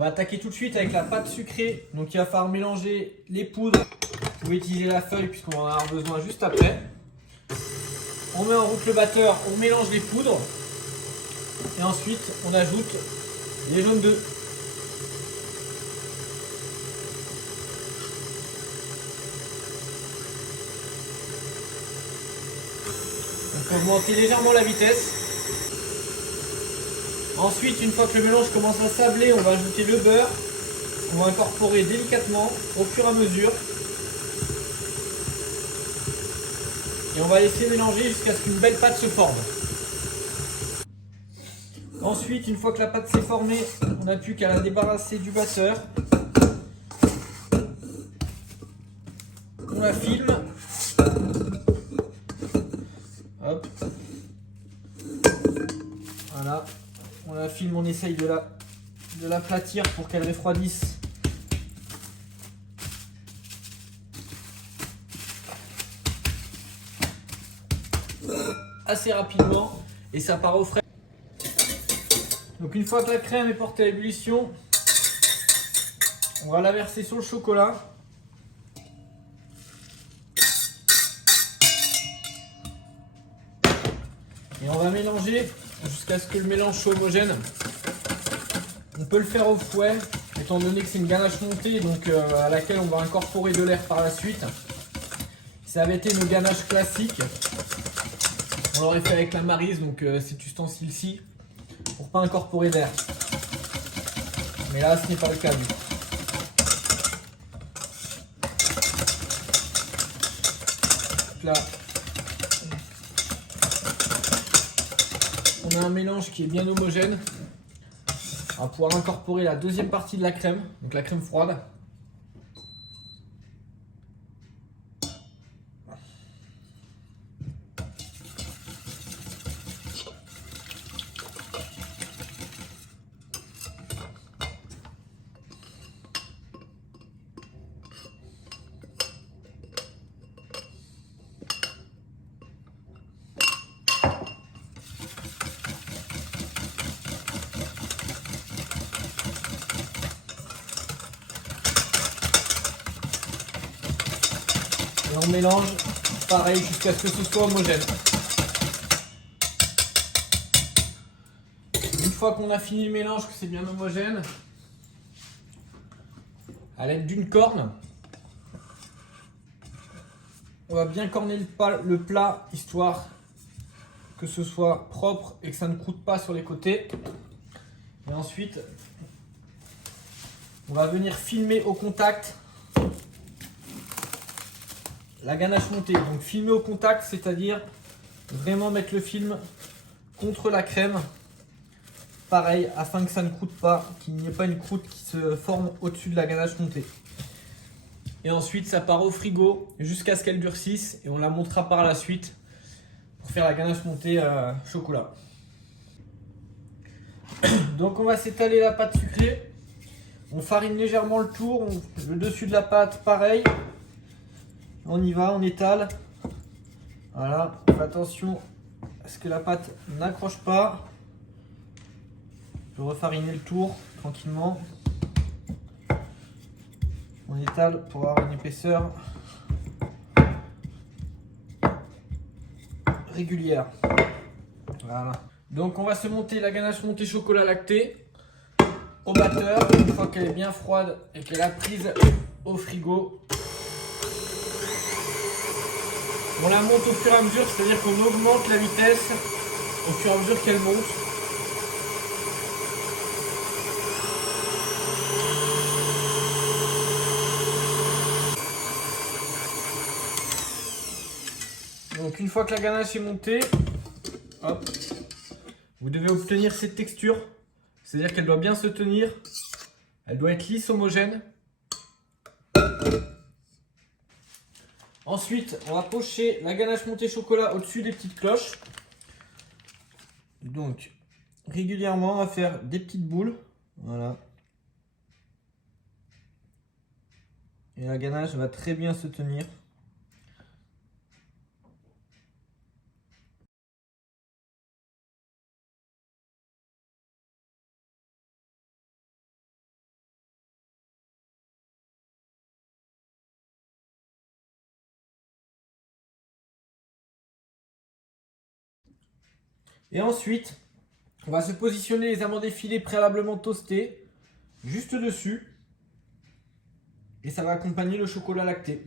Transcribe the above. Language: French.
va attaquer tout de suite avec la pâte sucrée. Donc il va falloir mélanger les poudres. Vous pouvez utiliser la feuille puisqu'on va en avoir besoin juste après. On met en route le batteur, on mélange les poudres. Et ensuite on ajoute les jaunes d'œufs. On peut augmenter légèrement la vitesse. Ensuite, une fois que le mélange commence à sabler, on va ajouter le beurre. On va incorporer délicatement au fur et à mesure. Et on va laisser mélanger jusqu'à ce qu'une belle pâte se forme. Ensuite, une fois que la pâte s'est formée, on n'a plus qu'à la débarrasser du batteur. On la filme. Hop. Voilà. On la filme, on essaye de l'aplatir pour qu'elle refroidisse. Assez rapidement et ça part au frais. Donc une fois que la crème est portée à ébullition, on va la verser sur le chocolat. Et on va mélanger jusqu'à ce que le mélange soit homogène. On peut le faire au fouet, étant donné que c'est une ganache montée, donc à laquelle on va incorporer de l'air par la suite. Ça avait été nos ganaches classiques. On l'aurait fait avec la maryse, donc cet ustensile-ci, pour ne pas incorporer d'air. Mais là, ce n'est pas le cas du coup. Là, on a un mélange qui est bien homogène. On va pouvoir incorporer la deuxième partie de la crème, donc la crème froide. Et on mélange pareil jusqu'à ce que ce soit homogène. Une fois qu'on a fini le mélange, que c'est bien homogène, à l'aide d'une corne, on va bien corner le plat, histoire que ce soit propre et que ça ne croûte pas sur les côtés. Et ensuite, on va venir filmer au contact la ganache montée. Donc filmer au contact, c'est-à-dire vraiment mettre le film contre la crème. Pareil, afin que ça ne croûte pas, qu'il n'y ait pas une croûte qui se forme au-dessus de la ganache montée. Et ensuite, ça part au frigo jusqu'à ce qu'elle durcisse et on la montera par la suite pour faire la ganache montée chocolat. Donc on va s'étaler la pâte sucrée. On farine légèrement le tour, le dessus de la pâte, pareil. On y va, on étale. Voilà, fais attention à ce que la pâte n'accroche pas. Je peux refariner le tour tranquillement. On étale pour avoir une épaisseur régulière. Voilà. Donc on va se monter la ganache montée chocolat lacté au batteur. Une fois qu'elle est bien froide et qu'elle a prise au frigo, on la monte au fur et à mesure, c'est-à-dire qu'on augmente la vitesse au fur et à mesure qu'elle monte. Donc une fois que la ganache est montée, hop, vous devez obtenir cette texture, c'est-à-dire qu'elle doit bien se tenir, elle doit être lisse, homogène. Ensuite, on va pocher la ganache montée chocolat au-dessus des petites cloches. Donc, régulièrement, on va faire des petites boules. Voilà. Et la ganache va très bien se tenir. Et ensuite, on va se positionner les amandes effilées préalablement toastées juste dessus. Et ça va accompagner le chocolat lacté.